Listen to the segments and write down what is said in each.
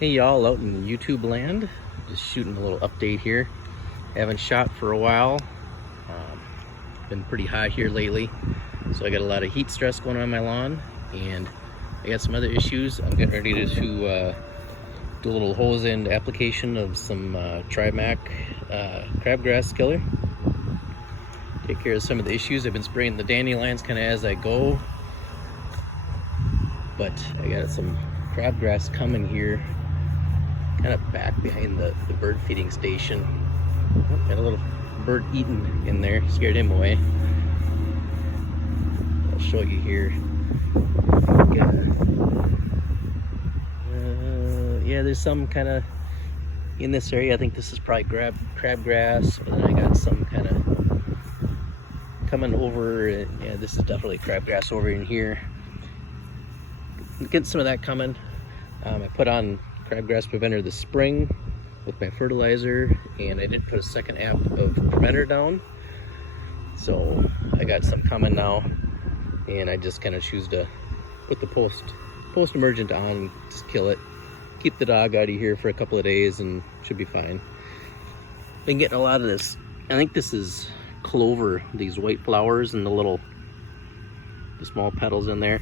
Hey y'all, out in YouTube land, just shooting a little update here. Haven't shot for a while. Been pretty hot here lately, so I got a lot of heat stress going on my lawn, and I got some other issues. I'm getting ready to do a little hose end application of some Trimac crabgrass killer. Take care of some of the issues. I've been spraying the dandelions kind of as I go, but I got some crabgrass coming here, kind of back behind the bird feeding station. Oh, got a little bird eating in there, scared him away. I'll show you here. Yeah, there's some kind of in this area. I think this is probably crabgrass, but then I got some kind of coming over. Yeah, this is definitely crabgrass over in here. Get some of that coming. I put on crabgrass preventer this spring with my fertilizer, and I did put a second app of preventer down, so I got some coming now. And I just kind of choose to put the post emergent on, just kill it, keep the dog out of here for a couple of days, and should be fine. Been getting a lot of this, I think this is clover, these white flowers and the small petals in there.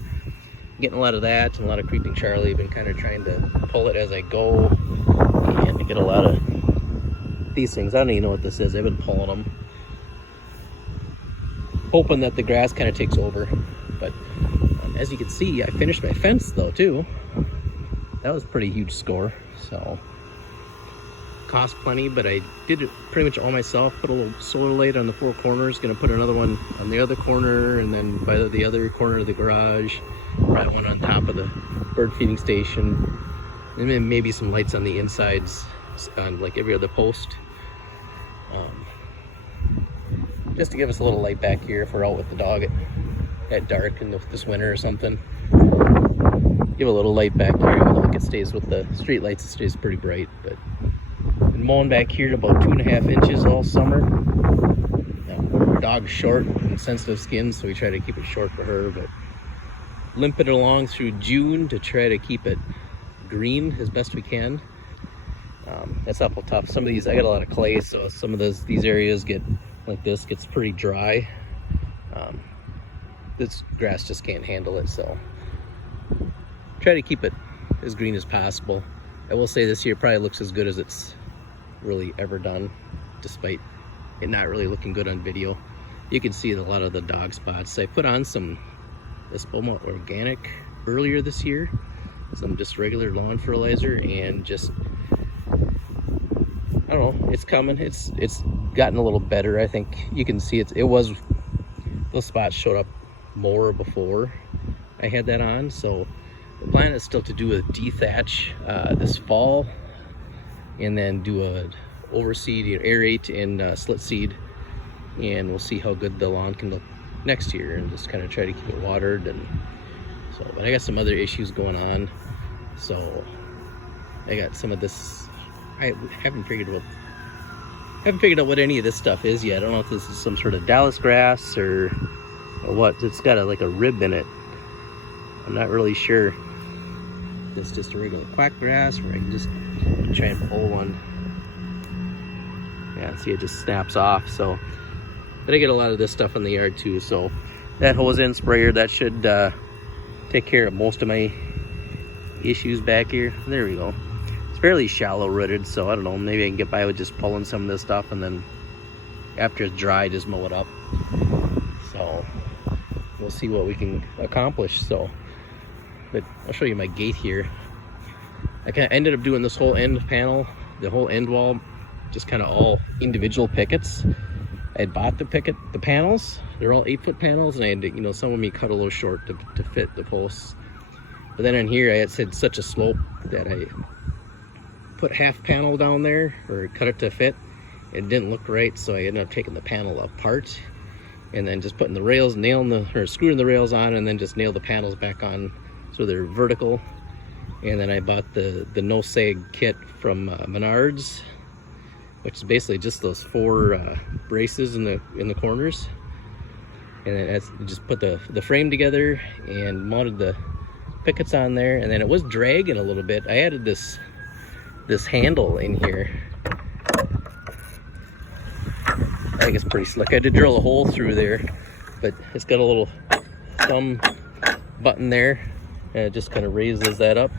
Getting a lot of that and a lot of creeping Charlie. Been kind of trying to pull it as I go, and I get a lot of these things. I don't even know what this is. I've been pulling them, hoping that the grass kind of takes over. But as you can see, I finished my fence though too. That was a pretty huge score. So cost plenty, but I did it pretty much all myself. Put a little solar light on the four corners. Gonna put another one on the other corner, and then by the other corner of the garage. Right one on top of the bird feeding station, and then maybe some lights on the insides on like every other post, just to give us a little light back here if we're out with the dog at dark in this winter or something. Give a little light back here. Like it stays with the street lights, it stays pretty bright. But been mowing back here to about 2.5 inches all summer. Now, our dog's short and sensitive skin, so we try to keep it short for her, but limp it along through June to try to keep it green as best we can. That's awful tough. Some of these, I got a lot of clay, so some of these areas get like this, gets pretty dry. This grass just can't handle it, so try to keep it as green as possible. I will say this year probably looks as good as it's really ever done, despite it not really looking good on video. You can see a lot of the dog spots. I put on some Espoma Organic earlier this year, some just regular lawn fertilizer, and just, I don't know, it's coming. It's gotten a little better. I think you can see those spots showed up more before I had that on. So the plan is still to do a dethatch this fall, and then do a overseed, aerate, and slit seed, and we'll see how good the lawn can look next year, and just kind of try to keep it watered. And so, but I got some other issues going on, so I got some of this. I haven't figured out what any of this stuff is yet. I don't know if this is some sort of Dallas grass or what. It's got like a rib in it. I'm not really sure. It's just a regular quack grass, where I can just try and pull one. Yeah, see, it just snaps off. So, but I get a lot of this stuff in the yard too. So that hose end sprayer, that should take care of most of my issues back here. There we go. It's fairly shallow rooted, so I don't know, maybe I can get by with just pulling some of this stuff, and then after it's dry, just mow it up. So we'll see what we can accomplish. So, but I'll show you my gate here. I kind of ended up doing this whole end panel, the whole end wall, just kind of all individual pickets. I had bought the panels. They're all 8-foot panels, and I had to, some of me cut a little short to fit the posts. But then in here, I had such a slope that I put half panel down there, or cut it to fit. It didn't look right, so I ended up taking the panel apart, and then just putting the rails, screwing the rails on, and then just nail the panels back on so they're vertical. And then I bought the no sag kit from Menards, which is basically just those 4 braces in the corners. And then just put the frame together and mounted the pickets on there, and then it was dragging a little bit. I added this this handle in here. I think it's pretty slick. I did drill a hole through there, but it's got a little thumb button there, and it just kind of raises that up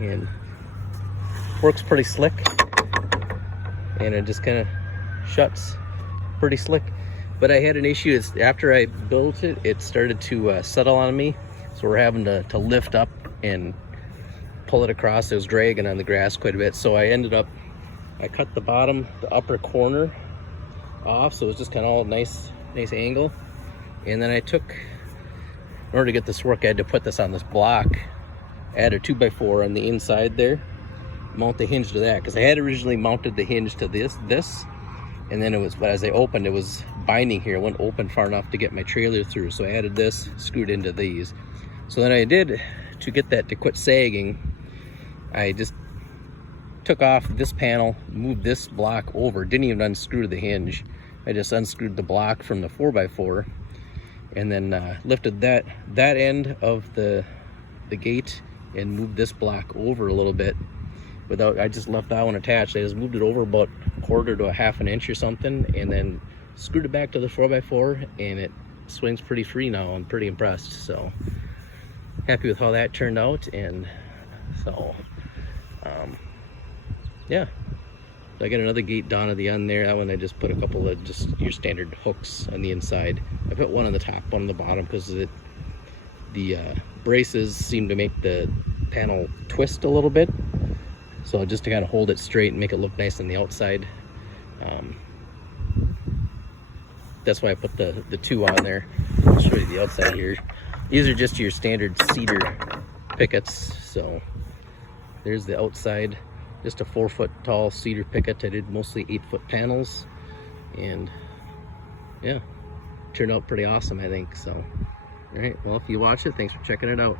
and works pretty slick, and it just kind of shuts pretty slick. But I had an issue. It's after I built it, it started to settle on me, so we're having to lift up and pull it across. It was dragging on the grass quite a bit, so I cut the bottom, the upper corner off, so it was just kind of all nice angle. And then I took, in order to get this work, I had to put this on this block, add a 2x4 on the inside there, mount the hinge to that, because I had originally mounted the hinge to this, and then it was, but as I opened, it was binding here. It wouldn't open far enough to get my trailer through, so I added this, screwed into these. So then I did, to get that to quit sagging, I just took off this panel, moved this block over, didn't even unscrew the hinge. I just unscrewed the block from the 4x4, and then lifted that end of the gate and moved this block over a little bit. I just left that one attached. I just moved it over about a quarter to a half an inch or something, and then screwed it back to the 4x4, and it swings pretty free now. I'm pretty impressed. So happy with how that turned out. And so yeah, I got another gate down at the end there. That one I just put a couple of just your standard hooks on the inside. I put one on the top, one on the bottom, because the braces seem to make the panel twist a little bit. So just to kind of hold it straight and make it look nice on the outside. That's why I put the two on there. I'll show you the outside here. These are just your standard cedar pickets. So there's the outside, just a 4-foot tall cedar picket. I did mostly 8-foot panels, and yeah, turned out pretty awesome, I think. So, all right, well, if you watch it, thanks for checking it out.